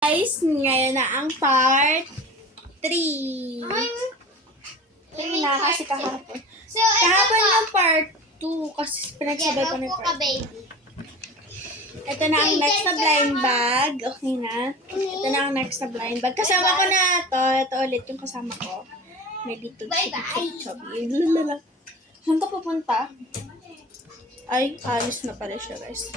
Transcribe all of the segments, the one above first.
Guys, ngayon na ang part 3. Hindi na kasi kahapon. So, Kahapon yung part 2 kasi pinagsabay ko na yung part 2. baby. Ito na ang next na blind bag. Okay na. Ito na ang next na blind bag. Kasama ko na to. Ito ulit yung kasama ko. May dito chubby. Lalala. Saan ka pupunta? Ay, alis na pala siya, guys.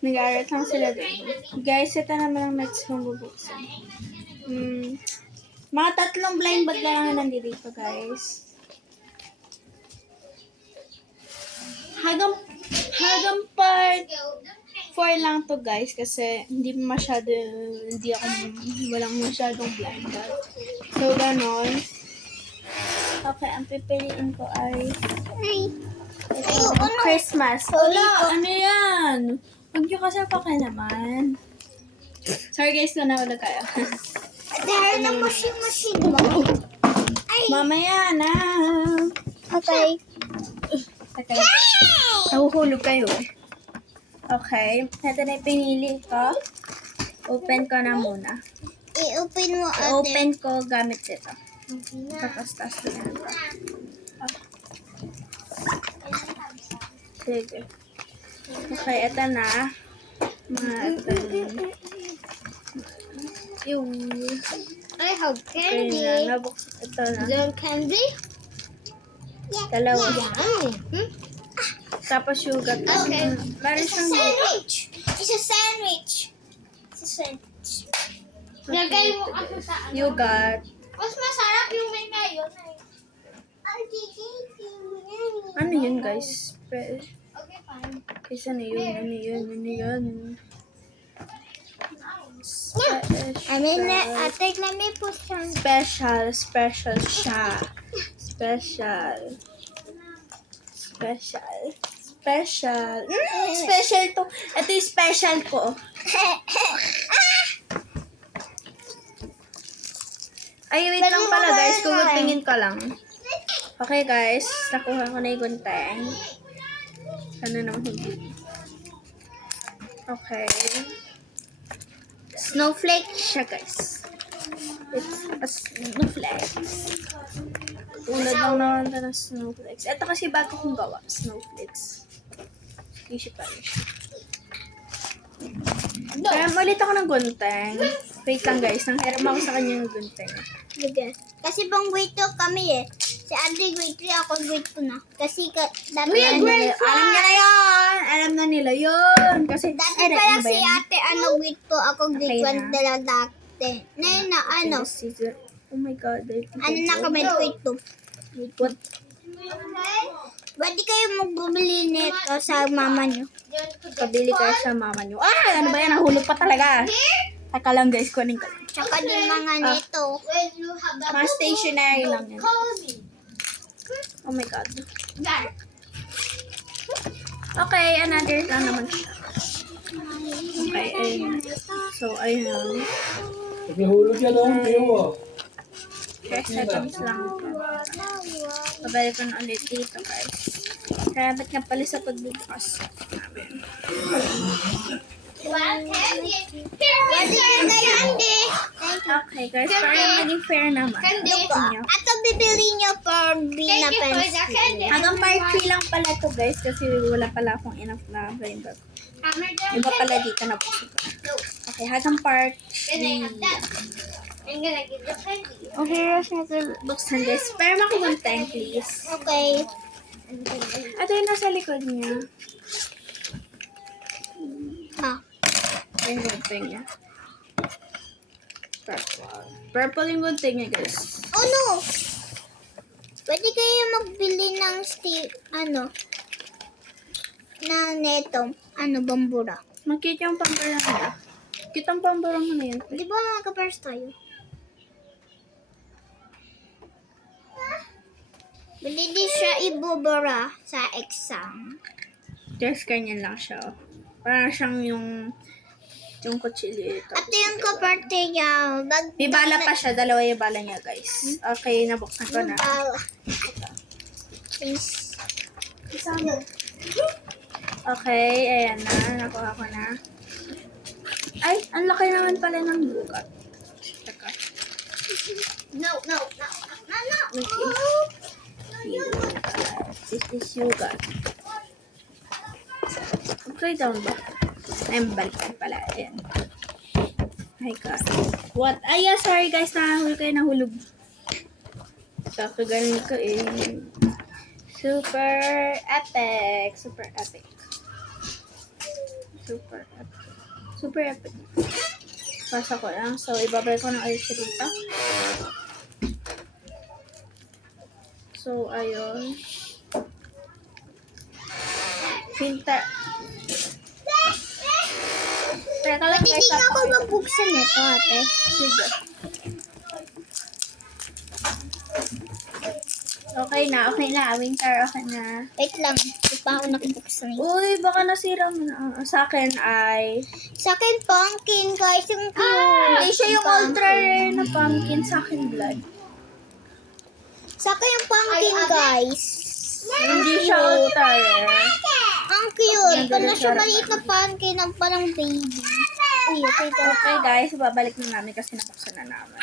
Nag-aaral lang sila doon. Guys, ito naman ang next kong bubuksan. Mga 3 blind bag na lang na nandito, guys. Hanggang part 4 lang to, guys, kasi walang masyadong blind bag. So, ganon. Okay, ang pipiliin ko ay Christmas. Wala, ano yan? Huwag nyo kasi paka naman. Sorry guys, nawala kayo. Dahil na machine mo. Mamaya na. Okay. Teka lang guys. Nahuhulog kayo eh. Okay, ito na yung pinili ko. Open ko na muna. I-open mo ate. I-open ko gamit ito. Tapos taas na yan. Sige. Okay, ito na. Yung I have candy. Ito na. There candy? Dalawa. Yummy. Tapos sugar. Okay. Meron It's a siyang sandwich. It's a sandwich. It's a sandwich. Lagay mo ako sa ano. Yogurt. Mas masarap yung may mayo. Ano yun guys? Okay, fine. Kasi ano yun? Ano yun? I mean, ate, let me put some. Special siya. Special to. Ito yung special ko. Ay, wait lang pala guys. Kugutingin ko lang. Okay guys. Nakuha ko na yung gunteng. Ano naman hindi. Okay. Snowflake siya guys. It's a snowflake. Tulad lang naman ito ng snowflakes. Ito kasi bago kong gawa. Snowflakes. Easy pa rin siya. Kaya ulit ako ng gunteng. Wait lang guys. Nanghiram ako sa kanya ng gunteng. Sige. Kasi pang grade 2 kami eh. Si Ate grade 3, ako grade 2 na. Kasi dati Alam niya na yun! Alam na nila yun! Kasi, dati pala si Ate grade 2, ako grade 1 Okay na. dala dati. Ngayon na Oh my God. na kami grade 2. What? Pwede kayo magbumili nito sa mama nyo. Pabili ka sa mama niyo. Ah! Ano ba yan? Nahulog pa talaga. Taka lang guys. Kunin ko. Tsaka din mga nito. Mga stationery lang yan. Oh my God. Okay, another lang naman siya. Okay, ayun. So, ayun. Nahulog yan ang tiyo. 3 seconds lang ito. Pabalik ko na ulit dito, guys. Kaya ba't nga pala sa pagbubukas namin. Pwede kayo, Ate. Okay, guys. Parang maging fair naman. Inyo. Ato bibili nyo for Bina Pencil. Hanggang part 3 lang pala to guys. Kasi wala pala akong enough na blind bag. Iba pala dito na po. Okay, hanggang part 3. I'm gonna give you candy. Okay, rush na ito buksan guys. Pero makugunteng, please. Okay. Ito yung nasa likod niya. Ah. Yung gunting niya. Purple yung gunting niya, guys. Oh no! Pwede kayo magbili ng na neto. Bambura. Makita yung pambara nila. Kitang pambara mo na yun. Di ba magka-first tayo? Bili di siya ibubura sa exam. Just ganyan lang siya. Oh. Parang siyang yung kutsilyo ito. At yung kaparte niya, May bala pa siya. Dalawa yung bala niya, guys. Okay, nabuksan ko na. Please. Isama. Okay, ayan na. Nakuha ko na. Ay, ang laki naman pala ng bugat. Teka. No. This is yugat. Upside down ba? Ay, balikan pala. Ayan. My God. What? Ay, yeah, sorry guys. Nahulog kayo nahulog. Kakagaling ko eh. Super epic. Super epic. Super epic. Super epic. Pasa ko lang. So, ibabalik ko ng ayos siya dito. So, ayun. Filter. Teka lang Hindi guys. nga ako magbuksan nito, ate. Sige. Okay na. Winter, okay na. Wait lang. Hindi pa ako nakabuksan. Uy, baka nasira mo na. Sa akin ay... Sa akin, pumpkin, guys. Yung cute. Hindi siya yung ultra rare na pumpkin. Sa akin, blood. Sa akin yung pumpkin, guys. Hindi siya ultra rare. Ang cute. Ang Ito na ganda siya siya. maliit na pumpkin. Ang parang baby. Uy, okay ito. Okay, guys. Babalik na namin kasi nabuksan na namin.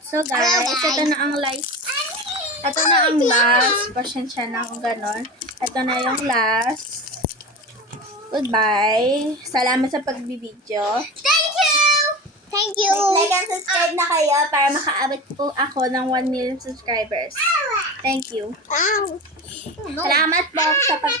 So, guys, ito na ang last. Ito na ang last. Pasensya na kung ganon. Ito na yung last. Goodbye. Salamat sa pagbibideo. Thank you! Thank you! Like and subscribe na kayo para makaabot po ako ng 1 million subscribers. Thank you. Ow! Salamat po sa pag